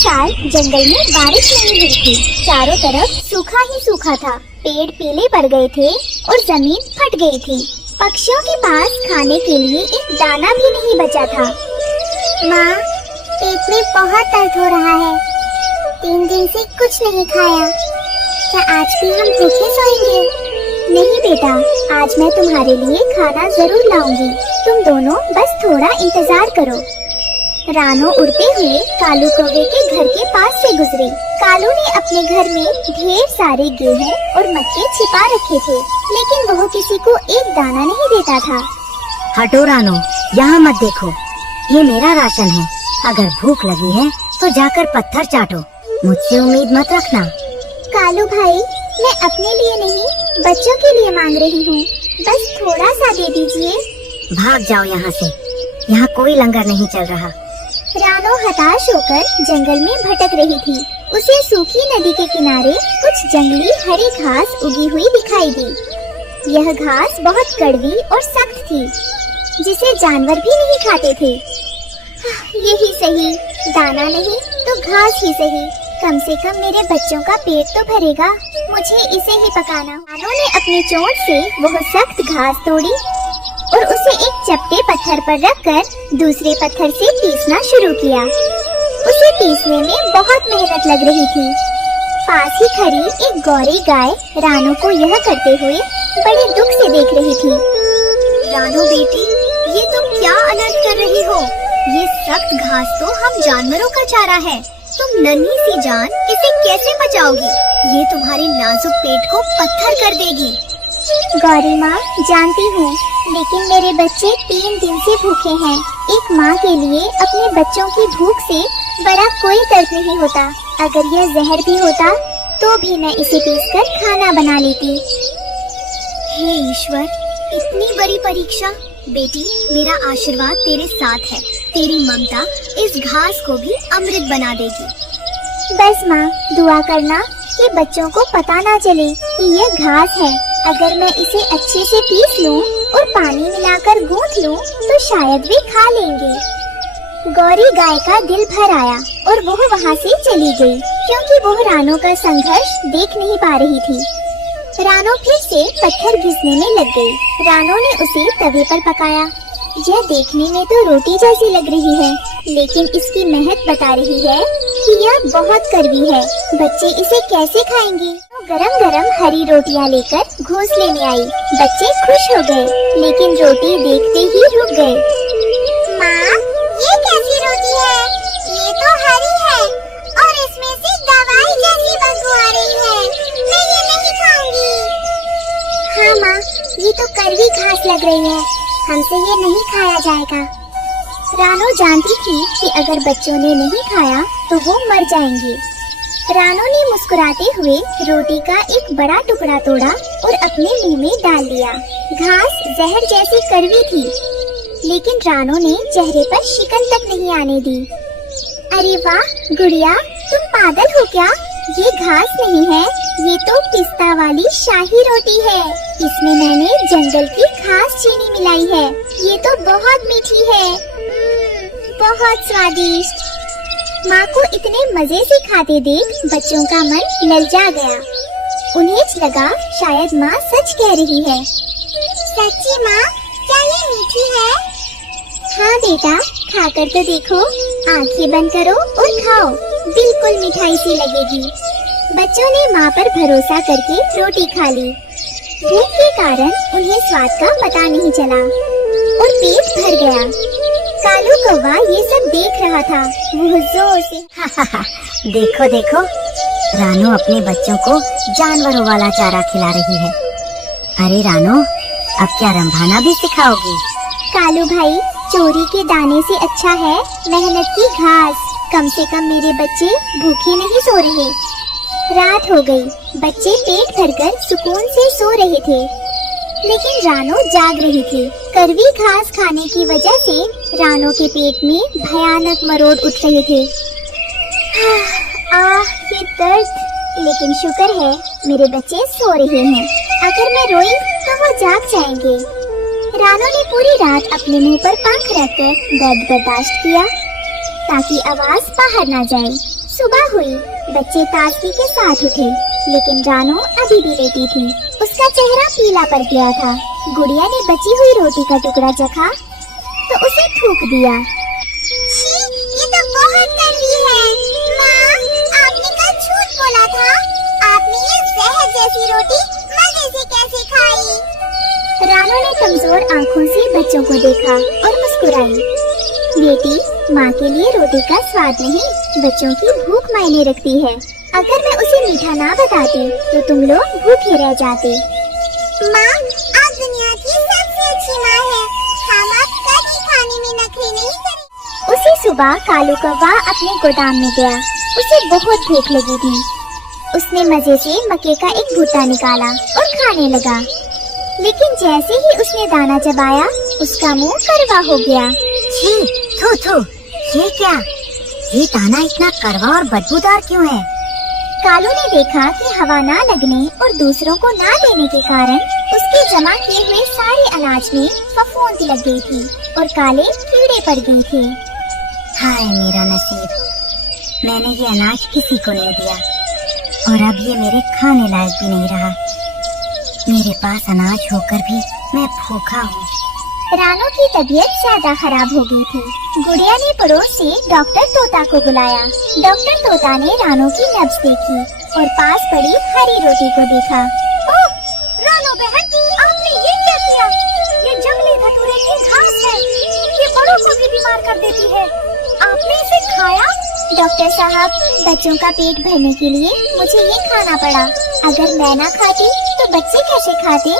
साल जंगल में बारिश नहीं हुई थी। चारों तरफ सूखा ही सूखा था। पेड़ पीले पड़ गए थे और जमीन फट गई थी। पक्षियों के पास खाने के लिए एक दाना भी नहीं बचा था। माँ, पेट में बहुत दर्द हो रहा है। 3 दिन से कुछ नहीं खाया। क्या आज भी हम भूखे सोएंगे? नहीं बेटा, आज मैं तुम्हारे लिए खाना जरूर लाऊंगी। तुम दोनों बस थोड़ा इंतजार करो। रानो उड़ते हुए कालू कौवे के घर के पास से गुजरी। कालू ने अपने घर में ढेर सारे गेहूं और मक्के छिपा रखे थे, लेकिन वह किसी को एक दाना नहीं देता था। हटो रानो, यहाँ मत देखो। ये मेरा राशन है। अगर भूख लगी है तो जाकर पत्थर चाटो। मुझसे उम्मीद मत रखना। कालू भाई, मैं अपने लिए नहीं, बच्चों के लिए मांग रही हूँ। बस थोड़ा सा दे दीजिए। भाग जाओ यहाँ से। यहाँ कोई लंगर नहीं चल रहा। रानो हताश होकर जंगल में भटक रही थी। उसे सूखी नदी के किनारे कुछ जंगली हरी घास उगी हुई दिखाई दी। यह घास बहुत कड़वी और सख्त थी, जिसे जानवर भी नहीं खाते थे। यही सही, दाना नहीं तो घास ही सही। कम से कम मेरे बच्चों का पेट तो भरेगा। मुझे इसे ही पकाना। रानो ने अपनी चोंच से वह सख्त घास तोड़ी और उसे एक चपटे पत्थर पर रखकर दूसरे पत्थर से पीसना शुरू किया। उसे पीसने में बहुत मेहनत लग रही थी। पास ही खड़ी एक गौरी गाय रानो को यह करते हुए बड़े दुख से देख रही थी। रानो बेटी, ये तुम क्या अनर्थ कर रही हो? ये सख्त घास तो हम जानवरों का चारा है। तुम नन्ही सी जान इसे कैसे बचाओगी? ये तुम्हारे नाजुक पेट को पत्थर कर देगी। गौरी माँ, जानती हूँ, लेकिन मेरे बच्चे 3 दिन से भूखे हैं। एक माँ के लिए अपने बच्चों की भूख से बड़ा कोई दर्द नहीं होता। अगर यह जहर भी होता तो भी मैं इसे पीसकर खाना बना लेती। हे ईश्वर, इतनी बड़ी परीक्षा। बेटी, मेरा आशीर्वाद तेरे साथ है। तेरी ममता इस घास को भी अमृत बना देगी। बस माँ, दुआ करना कि बच्चों को पता ना चले कि यह घास है। अगर मैं इसे अच्छे से पीस लूं और पानी मिलाकर गूंथ लूं तो शायद वे खा लेंगे। गौरी गाय का दिल भर आया और वह वहाँ से चली गई, क्योंकि वह रानो का संघर्ष देख नहीं पा रही थी। रानो फिर से पत्थर घिसने में लग गई। रानो ने उसे तवे पर पकाया। यह देखने में तो रोटी जैसी लग रही है, लेकिन इसकी महक बता रही है कि यह बहुत कड़वी है। बच्चे इसे कैसे खाएंगे? तो गरम गरम हरी रोटियां लेकर घोंसले में आई। बच्चे खुश हो गए, लेकिन रोटी देखते ही रुक गए। माँ, ये कैसी रोटी है? ये तो हरी है और इसमें से दवाई जैसी बदबू आ रही है। मैं ये नहीं खाऊंगी। हाँ माँ, ये तो कड़वी घास लग रही है। हमसे ये नहीं खाया जाएगा। रानो जानती थी कि अगर बच्चों ने नहीं खाया तो वो मर जाएंगे। रानो ने मुस्कुराते हुए रोटी का एक बड़ा टुकड़ा तोड़ा और अपने मुंह में डाल लिया। घास जहर जैसी कड़वी थी, लेकिन रानो ने चेहरे पर शिकन तक नहीं आने दी। अरे वाह गुड़िया, तुम पागल हो क्या? ये घास नहीं है, ये तो पिस्ता वाली शाही रोटी है। इसमें मैंने जंगल की खास चीनी मिलाई है। ये तो बहुत मीठी है। बहुत स्वादिष्ट। माँ को इतने मजे से खाते देख बच्चों का मन ललचा गया। उन्हें लगा शायद माँ सच कह रही है। सच्ची माँ, क्या ये मीठी है? हाँ बेटा, खाकर तो देखो। आंखें बंद करो और खाओ, बिल्कुल मिठाई सी लगेगी। बच्चों ने माँ पर भरोसा करके रोटी खा ली। भूख के कारण उन्हें स्वाद का पता नहीं चला और पेट भर गया। कालू कौवा ये सब देख रहा था। वो जोर से देखो देखो, रानो अपने बच्चों को जानवरों वाला चारा खिला रही है। अरे रानो, अब क्या रंभाना भी सिखाओगी? कालू भाई, चोरी के दाने से अच्छा है मेहनत की घास। कम से कम मेरे बच्चे भूखे नहीं सो रहे। रात हो गई, बच्चे पेट भरकर सुकून से सो रहे थे, लेकिन रानो जाग रही थी। कड़वी घास खाने की वजह से रानो के पेट में भयानक मरोड़ उठ रहे थे। ये दर्द। लेकिन शुक्र है मेरे बच्चे सो रहे हैं। अगर मैं रोई तो वो जाग जाएंगे। रानो ने पूरी रात अपने मुंह पर पंख रखकर दर्द बर्दाश्त किया ताकि आवाज बाहर ना जाए। सुबह हुई, बच्चे ताजगी के साथ उठे, लेकिन रानो अभी भी लेटी थी। उसका चेहरा पीला पड़ गया था। गुड़िया ने बची हुई रोटी का टुकड़ा चखा तो उसे थूक दिया। छी, ये तो बहुत कड़वी है। माँ, आपने कल झूठ बोला था। आपने ये जहर जैसी रोटी मजे से कैसे खाई? रानो ने कमजोर आंखों से बच्चों को देखा और मुस्कुराई। बेटी, माँ के लिए रोटी का स्वाद नहीं, बच्चों की भूख मायने रखती है। अगर मैं उसे मीठा ना बताती तो तुम लोग भूखे रह जाते। माँ, आप दुनिया की सबसे अच्छी माँ है। हम आप कभी खाने में नखरे नहीं करें। उसी सुबह कालू कौवा अपने गोदाम में गया। उसे बहुत भूख लगी थी। उसने मजे से मक्के का एक भुट्टा निकाला और खाने लगा, लेकिन जैसे ही उसने दाना चबाया उसका मुंह कड़वा हो गया। छी, थू थू, ये क्या? ये दाना इतना कड़वा और बदबूदार क्यों है? कालू ने देखा कि हवा ना लगने और दूसरों को ना देने के कारण उसके जमा किए हुए सारे अनाज में फफूंद लग गई थी और काले कीड़े पड़ गए थे। हाय मेरा नसीब, मैंने ये अनाज किसी को नहीं दिया और अब ये मेरे खाने लायक भी नहीं रहा। मेरे पास अनाज होकर भी मैं भूखा हूँ। रानो की तबीयत ज्यादा खराब हो गई थी। गुड़िया ने पड़ोस से डॉक्टर तोता को बुलाया। डॉक्टर तोता ने रानो की नब्ज देखी और पास पड़ी हरी रोटी को देखा। ओह, रानो बहन, आपने ये क्या किया? ये जंगली धतूरे की घास है। ये बड़ों को भी बीमार कर देती है। आपने इसे खाया? डॉक्टर साहब, बच्चों का पेट भरने के लिए मुझे ये खाना पड़ा। अगर मैं ना खाती तो बच्चे कैसे खाते?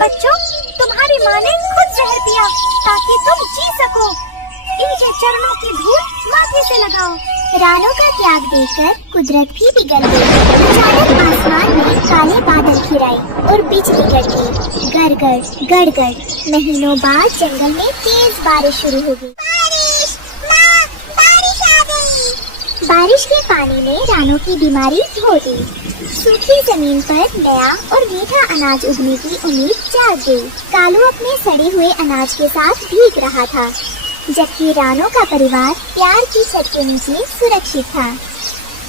बच्चों, तुम्हारी माँ ने खुद जहर पिया ताकि तुम जी सको। इनके चरणों की धूल माथे से लगाओ। रानो का त्याग देखकर कुदरत भी पिघल गई। अचानक आसमान में काले बादल घिराए और बिजली कड़की। गड़गड़ गड़गड़। महीनों बाद जंगल में तेज बारिश शुरू हो गई। बारिश, माँ, बारिश आ गई। बारिश के पानी ने रानो की बीमारी धो दी। सूखी जमीन पर नया और मीठा अनाज उगने की उम्मीद जाग गई। कालू अपने सड़े हुए अनाज के साथ भीग रहा था, जबकि रानो का परिवार प्यार की छत के नीचे सुरक्षित था।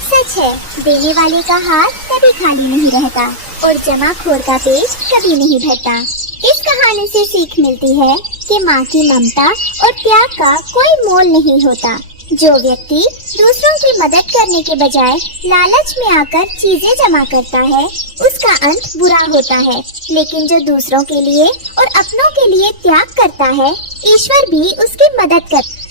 सच है, देने वाले का हाथ कभी खाली नहीं रहता और जमाखोर का पेट कभी नहीं भरता। इस कहानी से सीख मिलती है कि माँ की ममता और त्याग का कोई मोल नहीं होता। जो व्यक्ति दूसरों की मदद करने के बजाय लालच में आकर चीजें जमा करता है, उसका अंत बुरा होता है। लेकिन जो दूसरों के लिए और अपनों के लिए त्याग करता है, ईश्वर भी उसकी मदद करता है।